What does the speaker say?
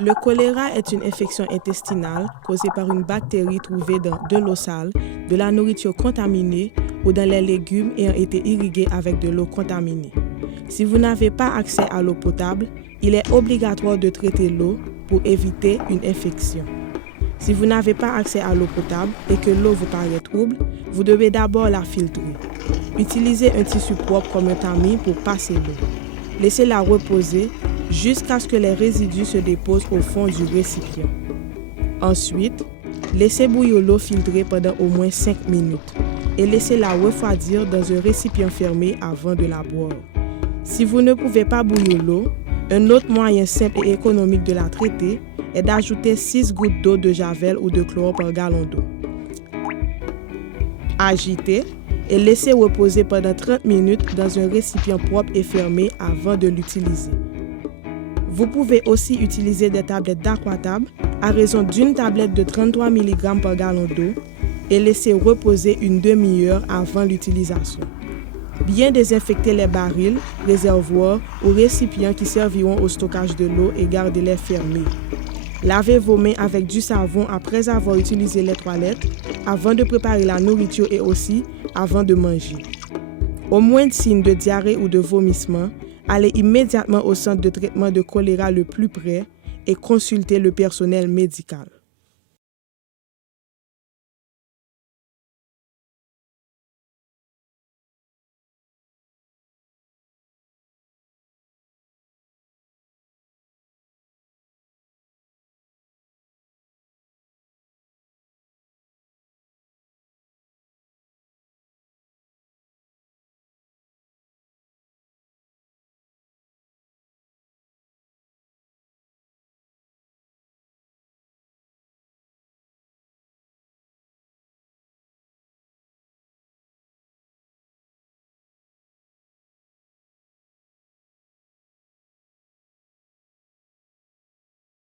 Le choléra est une infection intestinale causée par une bactérie trouvée dans de l'eau sale, de la nourriture contaminée ou dans les légumes ayant été irrigués avec de l'eau contaminée. Si vous n'avez pas accès à l'eau potable, il est obligatoire de traiter l'eau pour éviter une infection. Si vous n'avez pas accès à l'eau potable et que l'eau vous paraît trouble, vous devez d'abord la filtrer. Utilisez un tissu propre comme un tamis pour passer l'eau. Laissez-la reposer jusqu'à ce que les résidus se déposent au fond du récipient. Ensuite, laissez bouillir l'eau filtrée pendant au moins 5 minutes et laissez-la refroidir dans un récipient fermé avant de la boire. Si vous ne pouvez pas bouillir l'eau, un autre moyen simple et économique de la traiter est d'ajouter 6 gouttes d'eau de javel ou de chlore par gallon d'eau. Agitez et laissez reposer pendant 30 minutes dans un récipient propre et fermé avant de l'utiliser. Vous pouvez aussi utiliser des tablettes d'Aquatab à raison d'une tablette de 33 mg par gallon d'eau et laisser reposer une demi-heure avant l'utilisation. Bien désinfecter les barils, réservoirs ou récipients qui serviront au stockage de l'eau et gardez-les fermés. Lavez vos mains avec du savon après avoir utilisé les toilettes, avant de préparer la nourriture et aussi avant de manger. Au moindre signe de diarrhée ou de vomissement, allez immédiatement au centre de traitement de choléra le plus près et consultez le personnel médical.